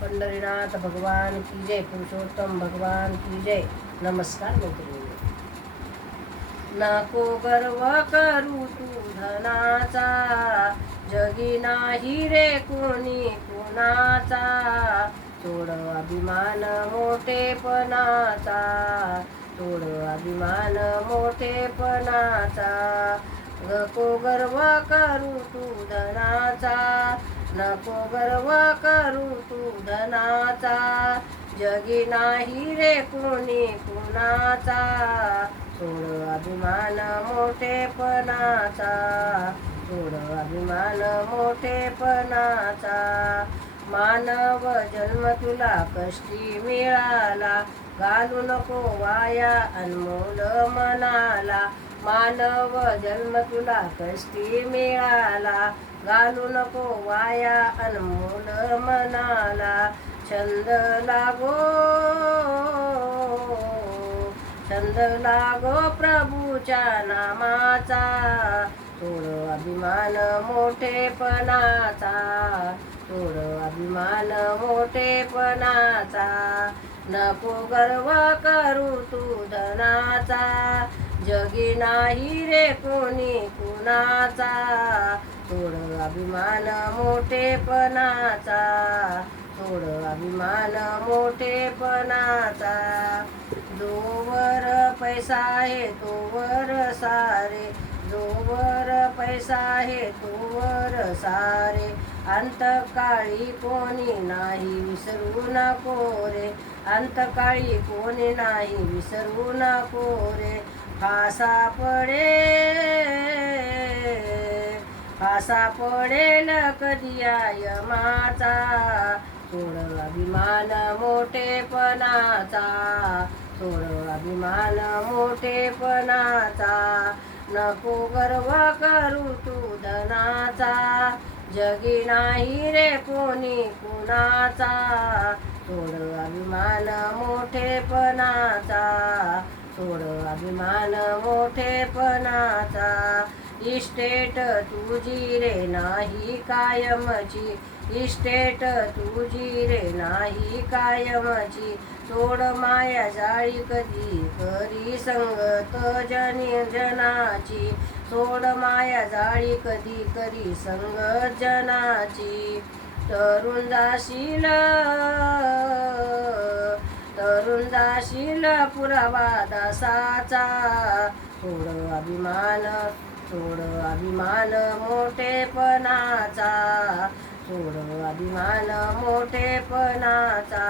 पंढरीनाथ भगवान की जय, पुरुषोत्तम भगवान की जय. नमस्कार मैत्रिणी. नको गर्व करू तू धनाचा, जगी नाही रे कोणी कुणाचा. सोड अभिमान मोठेपणाचा, सोड अभिमान मोठेपणाचा. नको गर्व करू तू धनाचा, नको गर्व करू तू धनाचा. जगी नाही रे कोणी कुणाचा. सोड अभिमान मोठेपणाचा, सोड अभिमान मोठेपणाचा. मानव जन्म तुला कष्टी मिळाला, घालू नको वाया अनमोल मनाला. मानव जन्म तुला कष्टी मिळाला, घालू नको वाया अनमोल मनाला. छंद लागो, छंद लागो प्रभूच्या नामाचा. सोड अभिमान मोठेपणाचा, सोड अभिमान मोठेपणाचा. नको गर्व करू तू धनाचा, जगी नाही रे कोणी कुणाचा. सोड अभिमान मोठेपणाचा, सोड अभिमान मोठेपणाचा. जोवर पैसा आहे तोवर सारे, जोवर पैसा आहे तोवर सारे. अंतकाळी कोणी नाही विसरू नको रे, अंतकाळी कोणी नाही विसरू नको रे. फासा पडे, फासा पडेल कधी यमाचा. सोड अभिमान मोठेपणाचा, सोड अभिमान मोठेपणाचा. नको गर्व करू तू धनाचा, जगी नाही रे कोणी कुणाचा. सोड अभिमान मोठेपणाचा, सोड अभिमान मोठेपणाचा. इस्टेट तुझी रे नाही कायमची, इस्टेट तुझी रे नाही कायमची. सोड माया जाळी कधी करी संगत जनाची, सोड माया जाळी कधी करी संगत जनाची. तरुण जाशील, तरुण जाशील पुरावा दासाचा. सोड अभिमान, सोड अभिमान मोठेपणाचा, सोड अभिमान मोठेपणाचा.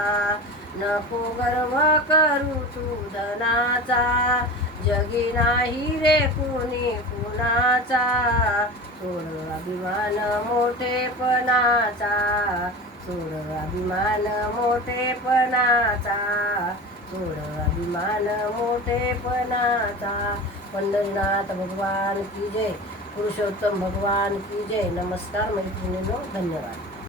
नको गर्व करू तू धनाचा, जगी नाही रे कोणी कुणाचा. सोड अभिमान मोठेपणाचा, सोड अभिमान मोठेपणाचा, सोड अभिमान मोठेपणाचा. पंढरीनाथ भगवान की जय, पुरुषोत्तम भगवान की जय. नमस्कार मैत्रिणींनो, धन्यवाद.